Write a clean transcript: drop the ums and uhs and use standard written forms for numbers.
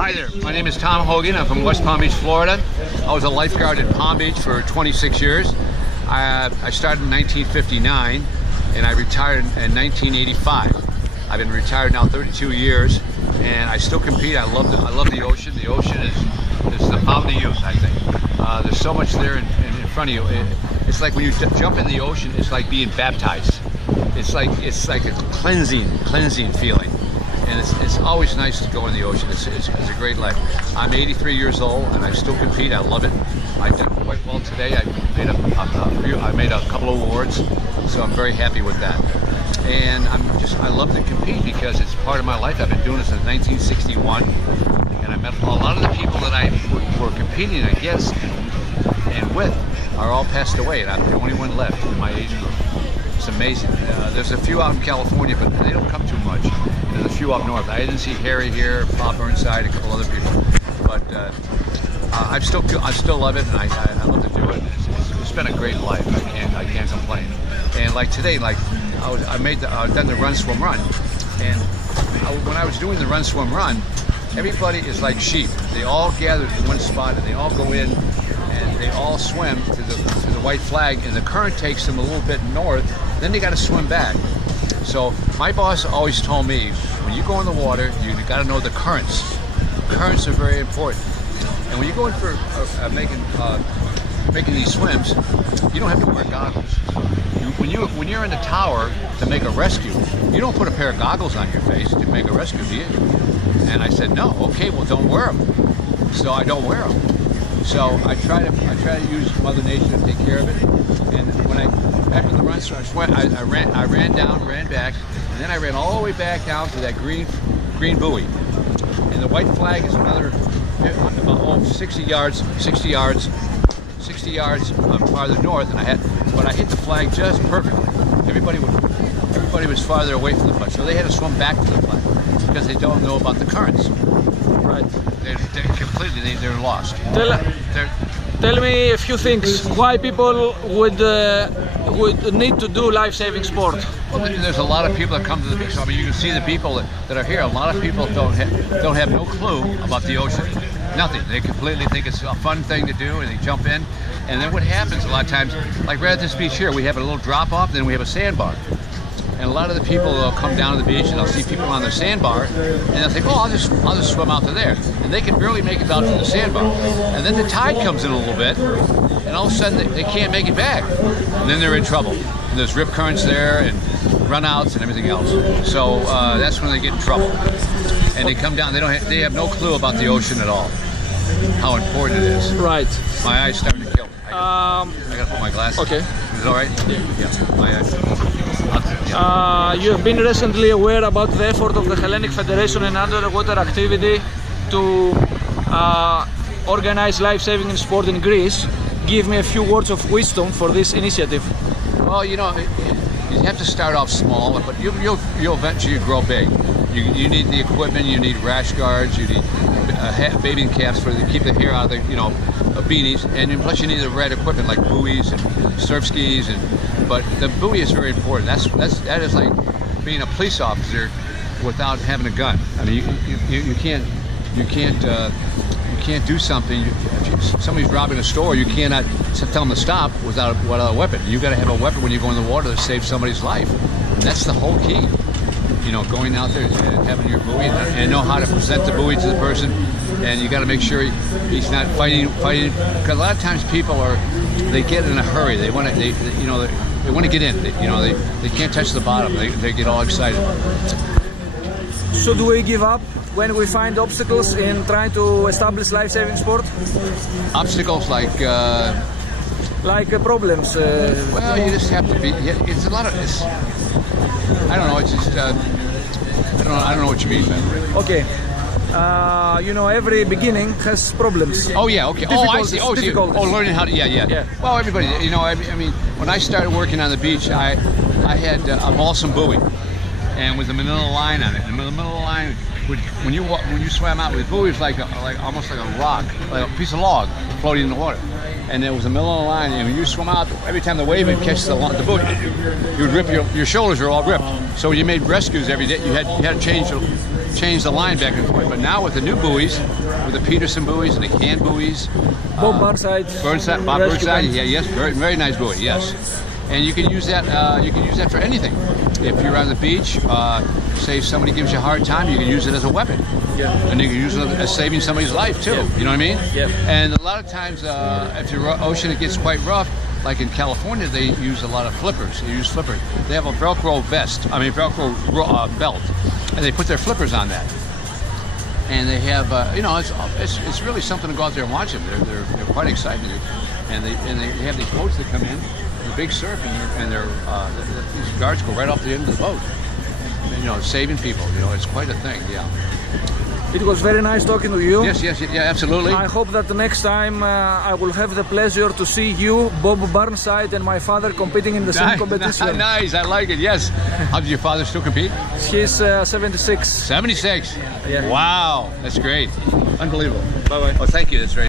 Hi there, my name is Tom Hogan. I'm from West Palm Beach, Florida. I was a lifeguard in Palm Beach for 26 years. I started in 1959 and I retired in 1985. I've been retired now 32 years and I still compete. I love the ocean. The ocean is the fountain of youth, I think. There's so much there in front of you. It's like when you jump in the ocean, it's like being baptized. It's like a cleansing feeling. And it's always nice to go in the ocean. It's a great life. I'm 83 years old and I still compete. I love it. I did quite well today. I made a couple of awards, so I'm very happy with that. And I love to compete because it's part of my life. I've been doing this since 1961, and I met a lot of the people that I were competing against and with are all passed away, and I'm the only one left in my age group. It's amazing. There's a few out in California, but they don't come too much. There's a few up north. I didn't see Harry here, Bob Burnside, a couple other people. But I still love it, and I love to do it. It's been a great life. I can't complain. And like today, I've done the run, swim, run. And when I was doing the run, swim, run, everybody is like sheep. They all gather in one spot, and they all go in, and they all swim to the white flag, and the current takes them a little bit north. Then they got to swim back. So my boss always told me, when you go in the water, you got to know the currents. Currents are very important. And when you go in for making these swims, you don't have to wear goggles. When you're in the tower to make a rescue, you don't put a pair of goggles on your face to make a rescue, do you? And I said, no. Okay, well, don't wear them. So I don't wear them. So I try to use Mother Nature to take care of it. And after the run, so I ran down, ran back, and then I ran all the way back down to that green buoy. And the white flag is another 60 yards farther north, and I hit the flag just perfectly. Everybody was farther away from the flag, so they had to swim back to the flag because they don't know about the currents. Right. They're lost. Tell me a few things. Why people would need to do life-saving sport? Well, there's a lot of people that come to the beach. I mean, you can see the people that are here. A lot of people don't have no clue about the ocean. Nothing. They completely think it's a fun thing to do, and they jump in. And then what happens a lot of times, like right at this beach here, we have a little drop-off, then we have a sandbar. And a lot of the people will come down to the beach and they'll see people on the sandbar and they'll think, oh, I'll just swim out to there. And they can barely make it out to the sandbar. And then the tide comes in a little bit and all of a sudden they can't make it back. And then they're in trouble. And there's rip currents there and runouts and everything else. So that's when they get in trouble. And they come down, they have no clue about the ocean at all, how important it is. Right. My eyes starting to kill me. I gotta put my glasses. Okay. Is it all right? Yeah. My eyes. You have been recently aware about the effort of the Hellenic Federation and underwater activity to organize life-saving sport in Greece. Give me a few words of wisdom for this initiative. Well, you have to start off small, but you'll eventually grow big. You need the equipment, you need rash guards, you need bathing caps to keep the hair out of the beanies, and plus you need the right equipment like buoys and surf skis. But the buoy is very important. That is like being a police officer without having a gun. I mean, you can't do something. If somebody's robbing a store, you cannot tell them to stop without a weapon. You got to have a weapon when you go in the water to save somebody's life. And that's the whole key. Going out there and having your buoy and know how to present the buoy to the person, and you got to make sure he's not fighting. Because a lot of times people they get in a hurry. They want to get in. They can't touch the bottom. They get all excited. Should we give up when we find obstacles in trying to establish life-saving sport? Obstacles like problems. Well, you just have to be. It's a lot of. I don't know. It's just. I don't know what you mean, man. Okay. Every beginning has problems. Oh yeah. Okay. Oh, I see. Oh, learning how to. Yeah. Well, everybody. I mean, when I started working on the beach, I had a balsam buoy, and with a manila line on it. And the manila line, when you swam out with buoy, it's like almost like a rock, like a piece of log floating in the water. And there was a manila line, and when you swim out, every time the wave catches the buoy, you would rip your shoulders are all ripped. So when you made rescues every day, you had to change change the line back and forth. But now with the new buoys, with the Peterson buoys and the can buoys, Bob Burnside. Bob Burnside, yeah, yes, very, very nice buoy, yes. And you can use that. You can use that for anything. If you're on the beach, say if somebody gives you a hard time, you can use it as a weapon. Yeah. And you can use it as saving somebody's life too. Yeah. You know what I mean? Yeah. And a lot of times, if your ocean it gets quite rough, like in California, they use a lot of flippers. They use flippers. They have a Velcro Velcro belt, and they put their flippers on that. And they have, it's really something to go out there and watch them. They're quite exciting, and they have these boats that come in, the big surf, and these guards go right off the end of the boat. And, saving people. It's quite a thing. Yeah. It was very nice talking to you. Yes, yeah, absolutely. I hope that the next time I will have the pleasure to see you, Bob Burnside, and my father competing in the same competition. Nice, I like it, yes. How does your father still compete? He's 76. 76? Yeah. Wow, that's great. Unbelievable. Bye-bye. Oh, thank you, that's very